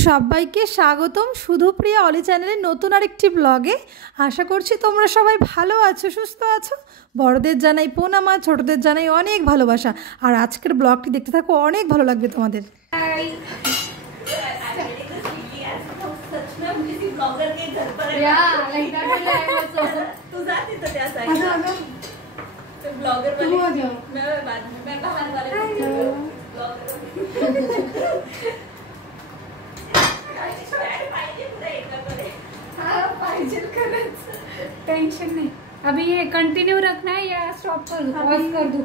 সবাইকে স্বাগতম সুধুপ্রিয়া অলি চ্যানেলের নতুন আরেকটি ব্লগে। আশা করছি তোমরা সবাই ভালো আছো, সুস্থ আছো। বড়দের জানাই প্রণাম, ছোটদের জানাই অনেক ভালোবাসা। আর আজকের ব্লগটি দেখতে থাকো, অনেক ভালো লাগবে তোমাদের। टेंशन नहीं। अभी ये कंटिन्यू रखना है या स्टॉप कर दूं, पॉज कर दूं?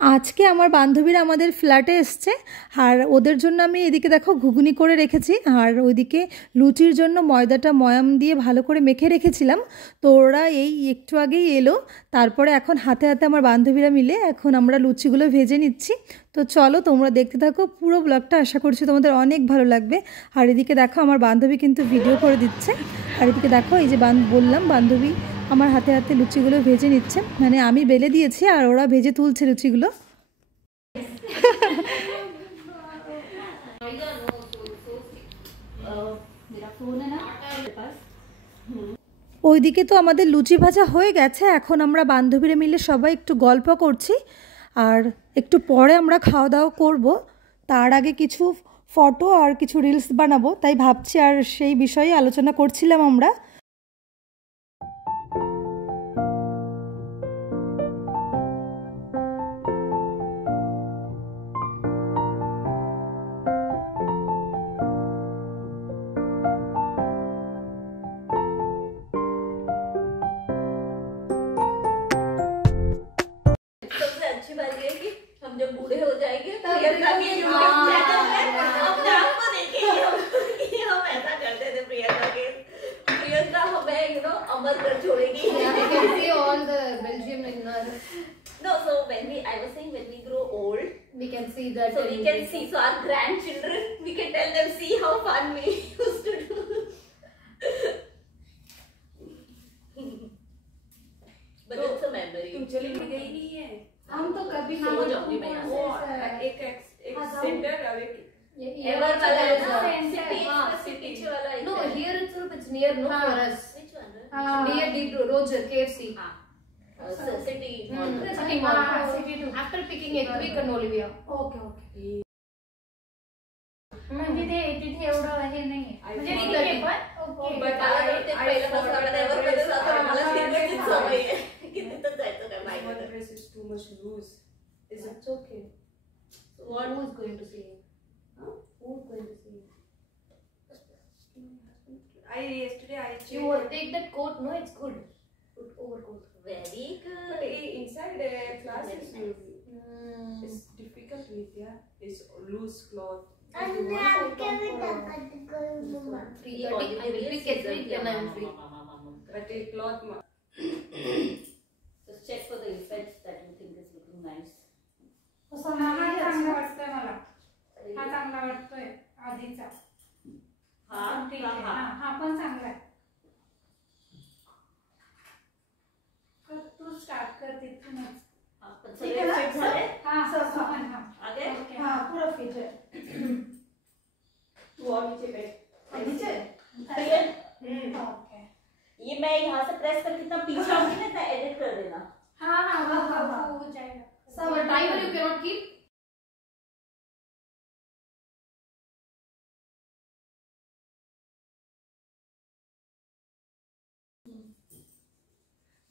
আজকে আমার বান্ধবীরা আমাদের ফ্ল্যাটে এসছে, আর ওদের জন্য আমি এদিকে দেখো ঘুগনি করে রেখেছি, আর ওইদিকে লুচির জন্য ময়দাটা ময়াম দিয়ে ভালো করে মেখে রেখেছিলাম। তো ওরা এই একটু আগেই এলো, তারপরে এখন হাতে হাতে আমার বান্ধবীরা মিলে এখন আমরা লুচিগুলো ভেজে নিচ্ছি। তো চলো তোমরা দেখতে থাকো পুরো ব্লগটা, আশা করছি তোমাদের অনেক ভালো লাগবে। আর এদিকে দেখো আমার বান্ধবী কিন্তু ভিডিও করে দিচ্ছে, আর এদিকে দেখো এই যে বললাম বান্ধবী আমার হাতে হাতে লুচিগুলো ভেজে নিচ্ছে, মানে আমি বেলে দিয়েছি আর ওরা ভেজে তুলছে লুচিগুলো। ওইদিকে তো আমাদের লুচি ভাজা হয়ে গেছে, এখন আমরা বান্ধবীরা মিলে সবাই একটু গল্প করছি, আর একটু পরে আমরা খাওয়া দাওয়া করব। তার আগে কিছু ফটো আর কিছু রিলস বানাবো, তাই ভাবছি, আর সেই বিষয়ে আলোচনা করছিলাম আমরা। जब बूढ़े हो जाएंगे तो प्रियंका के यूट्यूब चैनल में अपने आप को देखेंगे कि हम ऐसा करते थे। प्रियंका हमें अमर कर छोड़ेगी। all the Belgium in No, so I was saying when we grow old, we can see that. So we can see, so our grandchildren, we can tell them, see how fun we used to do. But it's a memory. तुम चली गई नहीं है? हम तो कभी ना एक सेंटर और एक एवर वाला है ना, सिटी वाला है। No, here itself it's near no for us. Which one? Near Deep Roger KFC. City. City Mall. City too. After picking Ekvik and Olivia. Okay म्हणजे ते तिथे एवढं हे नाहीये, म्हणजे ठीक आहे पण ओके. But पहिल्यापासून आपण एवर मध्ये जातो, मला तिकडची सवय आहे की तिथं जायचं काय my माहिती. dress is too much loose. Is it okay? So what Who is going to see you? Huh? Who is going to see you? Yesterday I checked. You will take that coat, no? It's good. Put overcoat. very But good. inside class is it's difficult with it's loose cloth. I will pick Ekvik and I am free. But a cloth. Just check for the effects that you think is looking nice. असं हा चांगला वाटतोय मला, हा चांगला वाटतोय आधीचा. हा ठीक आहे, हा पण चांगला आहे. तू स्टार्ट कर तिथूनच. पण सगळे फिट झाले. हा असं पण हा आगे हाँ पूरा फिट है। तू और नीचे बैठ. नीचे ओके. ये मैं यहाँ से प्रेस करके इतना पीछे आऊंगी ना, इतना एडिट कर देना. हाँ हो जाएगा. So a timer you cannot keep.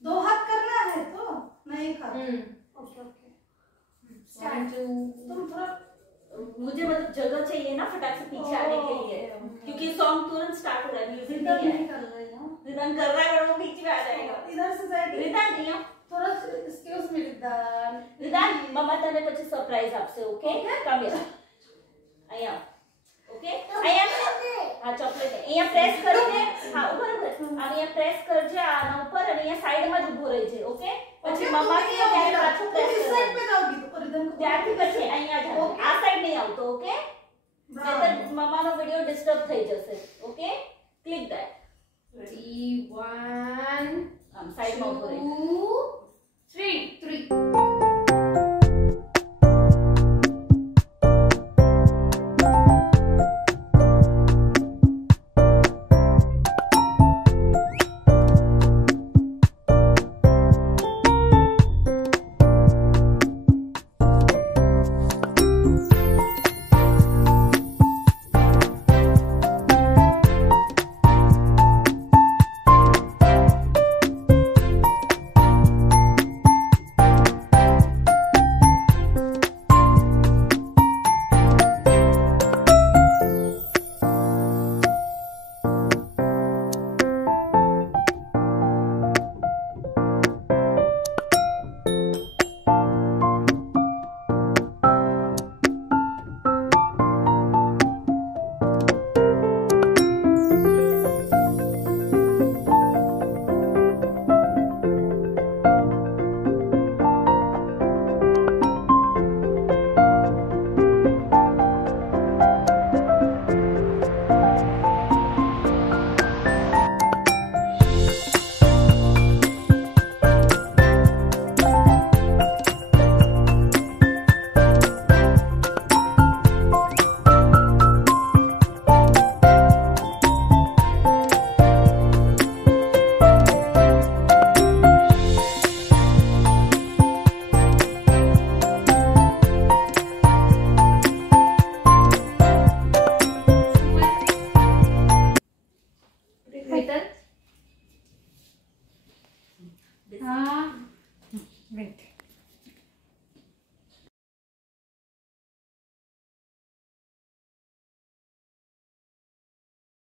दो हाथ करना है तो नहीं खा। Okay okay. One, two. तुम थोड़ा मुझे मतलब जगह चाहिए ना फटाक से पीछे आने के लिए, क्योंकि सॉन्ग तुरंत स्टार्ट हो रहा है, म्यूजिक नहीं है. कर रहे हो रिदम कर रहा है और वो बीच में आ जाएगा. इधर से जाएगी। रिदान नहीं है. थोड़ा एक्सक्यूज मी रिदान। रिदान मम्मा तने कुछ सरप्राइज आपसे. Okay come here. आया. ओके आया. हाँ चॉकलेट है. यहाँ प्रेस करके हाँ ऊपर ऊपर आणि यहाँ प्रेस करजे आना ऊपर आणि यहाँ साइड में उभो रही छे. ओके પછી મમ્મા કે ત્યારે પાછું પ્રેસ કરવાનું. ત્યારથી પછી અહીંયા જ આ સાઈડ નહીં આવતો ઓકે નહીતર મમ્માનો વિડિયો ડિસ્ટર્બ થઈ જશે ઓકે ક્લિક ધેટ Ready, 1, આમ સાઈડમાં ઉભો રહી 2, 3.